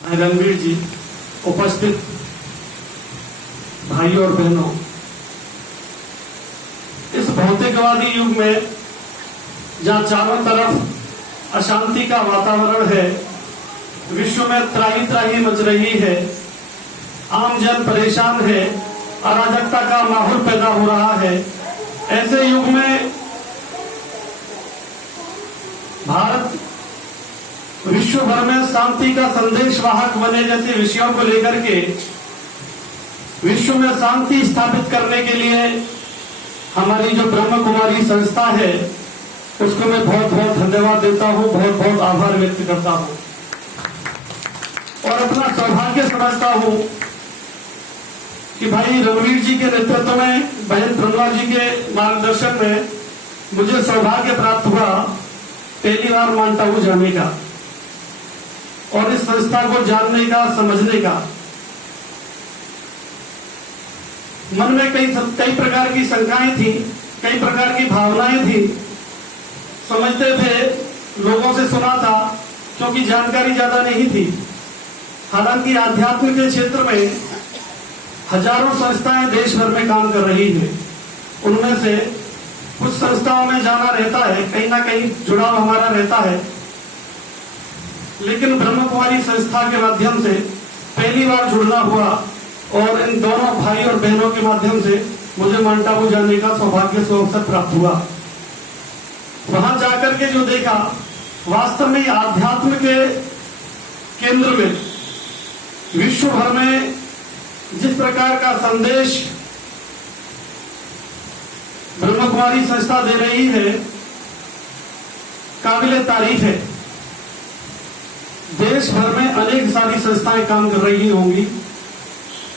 रणवीर जी, उपस्थित भाइयों और बहनों, इस भौतिकवादी युग में जहां चारों तरफ अशांति का वातावरण है, विश्व में त्राही त्राही मच रही है, आम जन परेशान है, अराजकता का माहौल पैदा हो रहा है, ऐसे युग में भारत विश्व भर में शांति का संदेश वाहक बने जैसे विषयों को लेकर के विश्व में शांति स्थापित करने के लिए हमारी जो ब्रह्म कुमारी संस्था है उसको मैं बहुत बहुत धन्यवाद देता हूं, बहुत बहुत आभार व्यक्त करता हूं और अपना सौभाग्य समझता हूं कि भाई रणवीर जी के नेतृत्व में, बहन प्रभा जी के मार्गदर्शन में मुझे सौभाग्य प्राप्त हुआ पहली बार माउंट आबू जाने का और इस संस्था को जानने का, समझने का। मन में कई प्रकार की शंकाएं थी, कई प्रकार की भावनाएं थी। समझते थे, लोगों से सुना था, क्योंकि जानकारी ज्यादा नहीं थी। हालांकि आध्यात्म के क्षेत्र में हजारों संस्थाएं देश भर में काम कर रही हैं। उनमें से कुछ संस्थाओं में जाना रहता है, कहीं ना कहीं जुड़ाव हमारा रहता है, लेकिन ब्रह्म कुमारी संस्था के माध्यम से पहली बार जुड़ना हुआ और इन दोनों भाई और बहनों के माध्यम से मुझे माउंट आबू जाने का सौभाग्य अवसर प्राप्त हुआ। वहां जाकर के जो देखा, वास्तव में आध्यात्म के केंद्र में विश्व भर में जिस प्रकार का संदेश ब्रह्म कुमारी संस्था दे रही है, काबिले तारीफ है। देश भर में अनेक सारी संस्थाएं काम कर रही होंगी,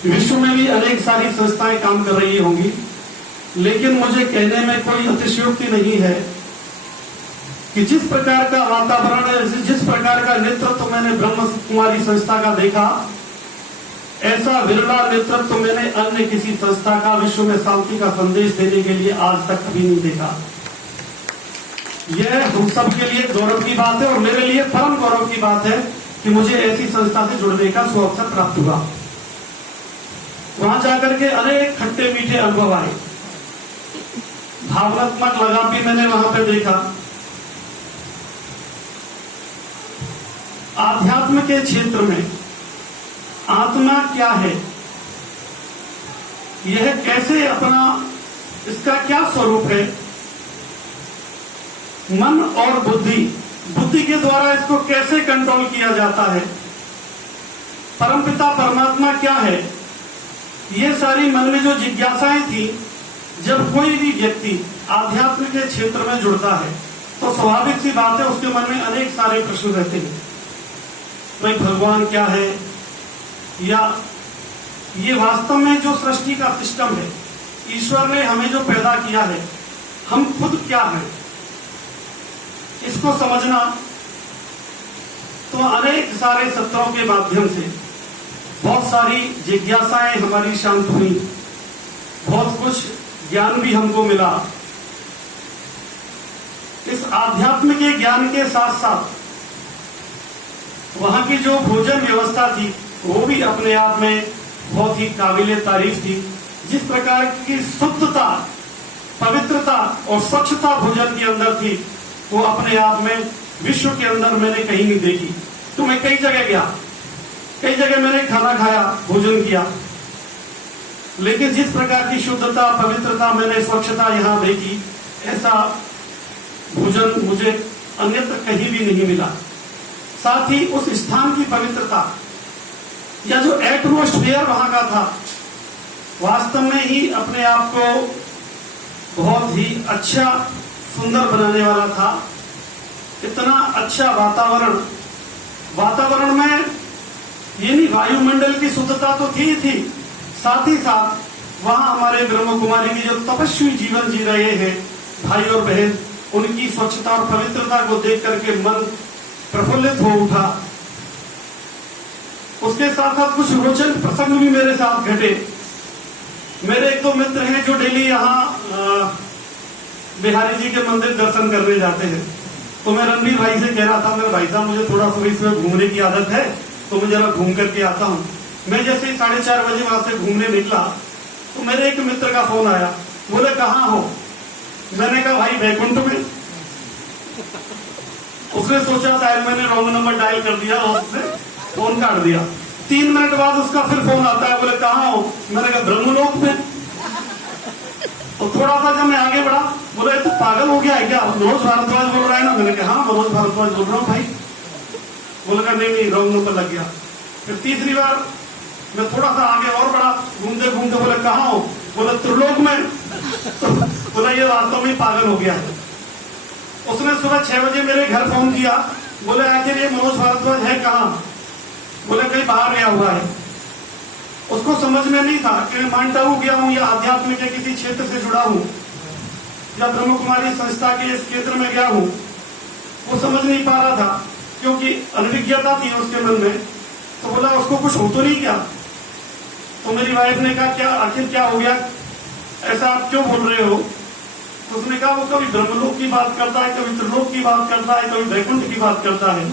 विश्व में भी अनेक सारी संस्थाएं काम कर रही होंगी, लेकिन मुझे कहने में कोई अतिशयोक्ति नहीं है कि जिस प्रकार का वातावरण, जिस प्रकार का नेतृत्व मैंने ब्रह्म कुमारी संस्था का देखा, ऐसा विरला नेतृत्व मैंने अन्य किसी संस्था का विश्व में शांति का संदेश देने के लिए आज तक कभी नहीं देखा। यह हम सब के लिए गौरव की बात है और मेरे लिए परम गौरव की बात है कि मुझे ऐसी संस्था से जुड़ने का सुअवसर प्राप्त हुआ। वहां जाकर के अनेक खट्टे मीठे अनुभव आए, भावनात्मक लगाव भी मैंने वहां पर देखा। आध्यात्म के क्षेत्र में आत्मा क्या है, यह कैसे अपना, इसका क्या स्वरूप है, मन और बुद्धि के द्वारा इसको कैसे कंट्रोल किया जाता है, परमपिता परमात्मा क्या है, ये सारी मन में जो जिज्ञासाएं थी। जब कोई भी व्यक्ति आध्यात्म के क्षेत्र में जुड़ता है तो स्वाभाविक सी बात है उसके मन में अनेक सारे प्रश्न रहते हैं। भाई भगवान क्या है, या ये वास्तव में जो सृष्टि का सिस्टम है, ईश्वर ने हमें जो पैदा किया है, हम खुद क्या हैं, इसको समझना। तो अनेक सारे सत्रों के माध्यम से बहुत सारी जिज्ञासाएं हमारी शांत हुई, बहुत कुछ ज्ञान भी हमको मिला। इस आध्यात्म के ज्ञान के साथ साथ वहां की जो भोजन व्यवस्था थी वो भी अपने आप में बहुत ही काबिले तारीफ थी। जिस प्रकार की शुद्धता, पवित्रता और स्वच्छता भोजन के अंदर थी, वो अपने आप में विश्व के अंदर मैंने कहीं नहीं देखी। तो मैं कई जगह गया, कई जगह मैंने खाना खाया, भोजन किया, लेकिन जिस प्रकार की शुद्धता, पवित्रता, मैंने स्वच्छता यहां देखी, ऐसा भोजन मुझे अन्यत्र कहीं भी नहीं मिला। साथ ही उस स्थान की पवित्रता या जो एटमॉस्फेयर वहां का था, वास्तव में ही अपने आप को बहुत ही अच्छा, सुंदर बनाने वाला था। इतना अच्छा वातावरण में ये नहीं, वायुमंडल की शुद्धता तो थी, साथ ही साथ वहां हमारे ब्रह्म कुमारी की जो तपस्वी जीवन जी रहे हैं भाई और बहन, उनकी स्वच्छता और पवित्रता को देख करके मन प्रफुल्लित हो उठा। उसके साथ साथ कुछ रोचक प्रसंग भी मेरे साथ घटे। मेरे एक दो मित्र हैं जो डेली यहाँ बिहारी जी के मंदिर दर्शन करने जाते हैं। तो मैं रणवीर भाई से कह रहा था, मेरे भाई साहब मुझे थोड़ा सुबह सुबह घूमने की आदत है, तो मैं जरा घूम करके आता हूँ। मैं जैसे ही 4:30 बजे वहां से घूमने निकला तो मेरे एक मित्र का फोन आया, बोले कहाँ हो? मैंने कहा भाई वैकुंठ में। उसने सोचा शायद मैंने रॉन्ग नंबर डायल कर दिया और उसने फोन काट दिया। 3 मिनट बाद उसका फिर फोन आता है, बोले कहाँ हो? मैंने कहा ब्रह्मलोक में। तो थोड़ा सा जब मैं आगे बढ़ा, बोले तो पागल हो गया है क्या? मनोज भारद्वाज बोल रहा है ना? मैंने कहा हाँ मनोज भारद्वाज बोल रहा हूँ भाई। बोले कहा नहीं रॉन्ग नंबर लग गया। फिर तीसरी बार मैं थोड़ा सा आगे और बढ़ा, घूमते घूमते बोले कहाँ हो? बोले त्रिलोक में। तो बोला ये वास्तव में पागल हो गया है। उसने सुबह 6 बजे मेरे घर फोन किया, बोले आखिर ये मनोज भारद्वाज है कहाँ? बोले कहीं बाहर गया हुआ है। उसको समझ में नहीं था कि मैं माउंट आबू गया हूँ या आध्यात्म के किसी क्षेत्र से जुड़ा हूँ या ब्रह्म कुमारी संस्था के इस क्षेत्र में गया हूँ। वो समझ नहीं पा रहा था क्योंकि अनभिज्ञता थी उसके मन में। तो बोला उसको कुछ हो तो नहीं क्या? तो मेरी वाइफ ने कहा क्या आखिर क्या हो गया, ऐसा आप क्यों बोल रहे हो? तो उसने कहा वो कभी ब्रह्मलोक की बात करता है, कभी त्रिलोक की बात करता है, कभी वैकुंठ की बात करता है।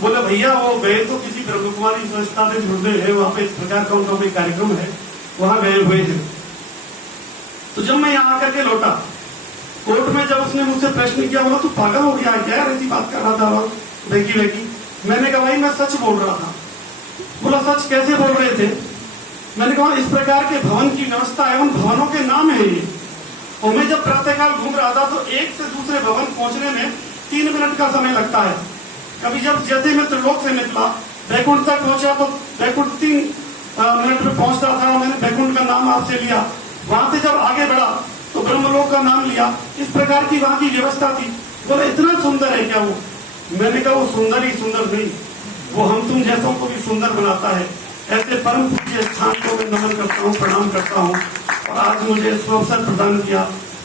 बोले भैया वो गए तो किसी ब्रह्म कुमारी संस्था से जुड़ गए हैं, वहां पे इस प्रकार का उनका कोई कार्यक्रम है, वहां गए हुए हैं। तो जब मैं यहाँ आकर के लौटा कोर्ट में, जब उसने मुझसे प्रश्न किया, बोला तू पागल हो गया क्या ऐसी बात कर रहा था बेकी बेकी? मैंने कहा भाई मैं सच बोल रहा था। बोला सच कैसे बोल रहे थे? मैंने कहा इस प्रकार के भवन की व्यवस्था है, उन भवनों के नाम है ये। और मैं जब प्रातःकाल घूम रहा था तो एक से दूसरे भवन पहुंचने में 3 मिनट का समय लगता है। कभी जब जैसे मैं त्रिलोक से निकला वैकुंठ तक पहुंचा तो वैकुंठ 3 मिनट में पहुंचता था। मैंने वैकुंठ का नाम आपसे लिया। वहां से जब आगे बढ़ा तो ब्रह्मलोक का नाम लिया। इस प्रकार की वहां की व्यवस्था थी। बोले इतना सुंदर है क्या वो? मैंने कहा वो सुंदर ही सुंदर नहीं, वो हम तुम जैसों को भी सुंदर बनाता है। ऐसे परम पूज्य स्थान को मैं नमन करता हूँ, प्रणाम करता हूँ। और आज मुझे इस अवसर प्रदान किया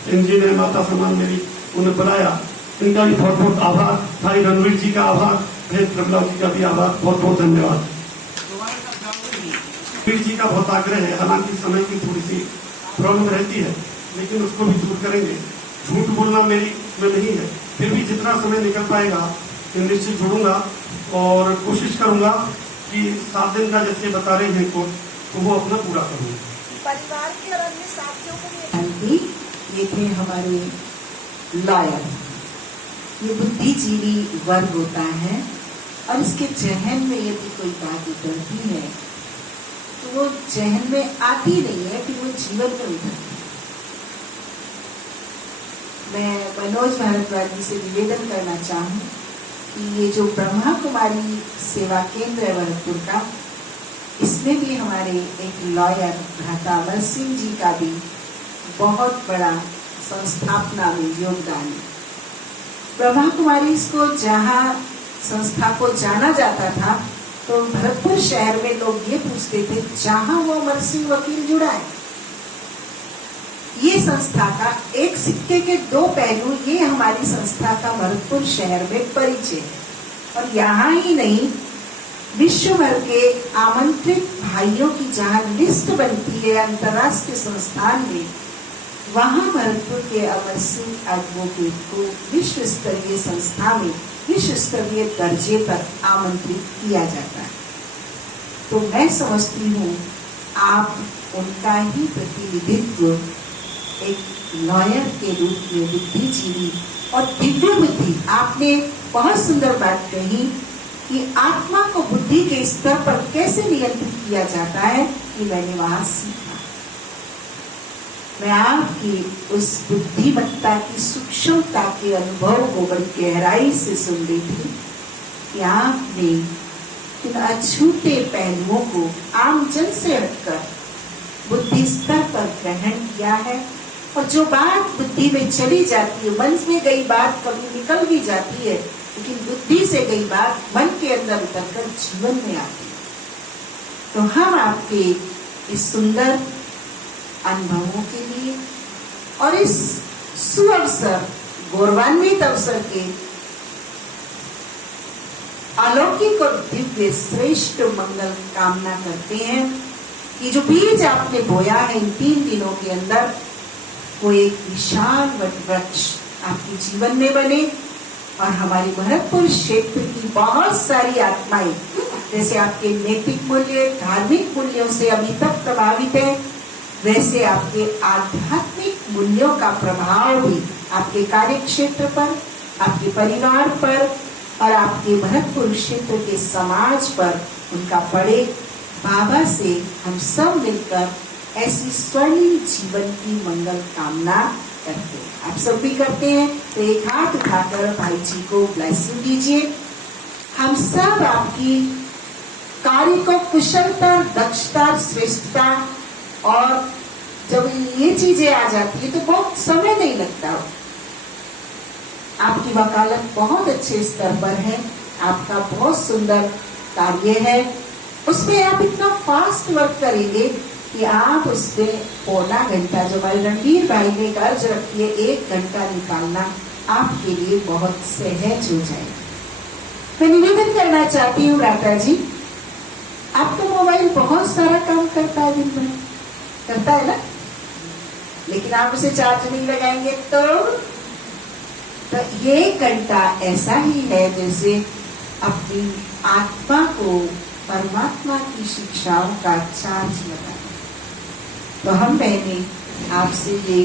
इनजी ने, माता समान मेरी, उन्हें बुलाया। इनका भी बहुत बहुत आभार। भाई रणवीर जी का आभार, भेद प्रबला जी का भी आभार, बहुत बहुत धन्यवाद। रणवीर जी का बहुत आग्रह है, हालांकि समय की थोड़ी सी प्रॉब्लम रहती है, लेकिन उसको भी दूर करेंगे। झूठ बोलना मेरी में नहीं है, फिर भी जितना समय निकल पाएगा निश्चित जुड़ूंगा और कोशिश करूंगा कि 7 दिन का जैसे बता रहे हैं को तो वो अपना पूरा करूंगा। परिवार के और अन्य साथियों को भी ये थे हमारे लॉयर। ये बुद्धिजीवी वर्ग होता है और इसके जहन में यदि कोई बात उतरती है तो वो जहन में आती नहीं है, फिर वो जीवन में उतरती है। मैं मनोज भारद्वाज जी से निवेदन करना चाहूँ कि ये जो ब्रह्मा कुमारी सेवा केंद्र है भरतपुर का, इसमें भी हमारे एक लॉयर भ्राता अमर सिंह जी का भी बहुत बड़ा संस्थापना में योगदान है। ब्रह्मा कुमारी को जहाँ संस्था को जाना जाता था तो भरतपुर शहर में लोग ये पूछते थे जहाँ वो अमर सिंह वकील जुड़ा है। ये संस्था का एक सिक्के के 2 पहलू, ये हमारी संस्था का भरतपुर शहर में परिचय है। और यहाँ ही नहीं, विश्व भर के आमंत्रित भाइयों की जहाँ लिस्ट बनती है अंतर्राष्ट्रीय संस्थान में, वहाँ भरतपुर के अमर सिंह एडवोकेट को विश्व स्तरीय संस्था में विश्व स्तरीय दर्जे पर आमंत्रित किया जाता है। तो मैं समझती हूँ आप उनका ही प्रतिनिधित्व एक लॉयर के रूप में, बुद्धिजीवी और दिव्य बुद्धि। आपने बहुत सुंदर बात कही कि आत्मा को बुद्धि के स्तर पर कैसे नियंत्रित किया जाता है, कि मैंने वहां सीखा। मैं आपकी उस बुद्धिमत्ता की सूक्ष्मता के अनुभव को बड़ी गहराई से सुन रही थी कि आपने इन अछूते पहलुओं को आमजन से हटकर बुद्धि स्तर पर ग्रहण किया है। और जो बात बुद्धि में चली जाती है, मन में गई बात कभी निकल भी जाती है, लेकिन बुद्धि से गई बात मन के अंदर उतरकर जीवन में आती है। तो हम आपके इस सुंदर अनुभवों के लिए और इस सुअवसर, गौरवान्वित अवसर के अलौकिक और दिव्य श्रेष्ठ मंगल कामना करते हैं कि जो बीज आपने बोया है इन 3 दिनों के अंदर, वो एक विशाल वृक्ष आपके जीवन में बने और हमारी भरतपुर क्षेत्र की बहुत सारी आत्माएं जैसे आपके नैतिक मूल्य धार्मिक मूल्यों से अभी तक प्रभावित है, वैसे आपके आध्यात्मिक मूल्यों का प्रभाव भी आपके कार्य क्षेत्र पर, आपके परिवार पर और आपके भरतपुर क्षेत्र के समाज पर उनका पड़े। बाबा से हम सब मिलकर ऐसी स्वर्णिम जीवन की मंगल कामना करते हैं। आप सब भी करते हैं तो एक हाथ उठाकर भाई जी को ब्लेसिंग दीजिए। हम सब आपकी कार्य को कुशलता, दक्षता, श्रेष्ठता और जब ये चीजें आ जाती है तो बहुत समय नहीं लगता। आपकी वकालत बहुत अच्छे स्तर पर है, आपका बहुत सुंदर कार्य है, उसमें आप इतना फास्ट वर्क करेंगे कि आप उसमें पौना घंटा, जो हमारे रणवीर भाई ने एक अर्ज रखी है, 1 घंटा निकालना आपके लिए बहुत सहज हो जाएगा। मैं निवेदन करना चाहती हूँ राधा जी, आपका मोबाइल बहुत सारा काम करता है, दिन भर करता है ना, लेकिन आप उसे चार्ज नहीं लगाएंगे तो ये 1 घंटा ऐसा ही है जैसे अपनी आत्मा को परमात्मा की शिक्षाओं का चार्ज लगाना। तो हम बहने आपसे ये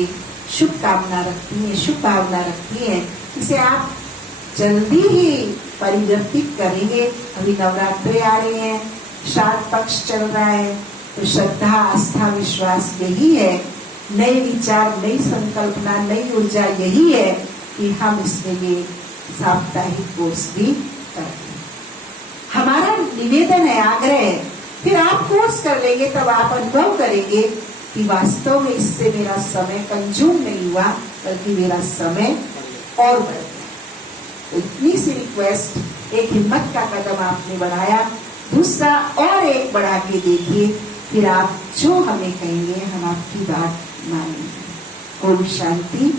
शुभकामना रखती हैं, शुभ भावना रखती हैं, इसे आप जल्दी ही परिवर्तित करेंगे। अभी नवरात्रे आ रहे हैं, श्राद्ध पक्ष चल रहा है, तो श्रद्धा, आस्था, विश्वास यही है, नए विचार, नई संकल्पना, नई ऊर्जा यही है कि हम इसमें ये साप्ताहिक कोर्स भी करते हैं। हमारा निवेदन है, आग्रह है, फिर आप कोर्स कर लेंगे तब आप अनुभव करेंगे कि वास्तव में इससे मेरा समय कंज्यूम नहीं हुआ, बल्कि मेरा समय और बढ़ गया। तो इतनी सी रिक्वेस्ट, एक हिम्मत का कदम आपने बढ़ाया, दूसरा और एक बढ़ा के देखिए, फिर आप जो हमें कहेंगे हम आपकी बात मानेंगे। ओम शांति।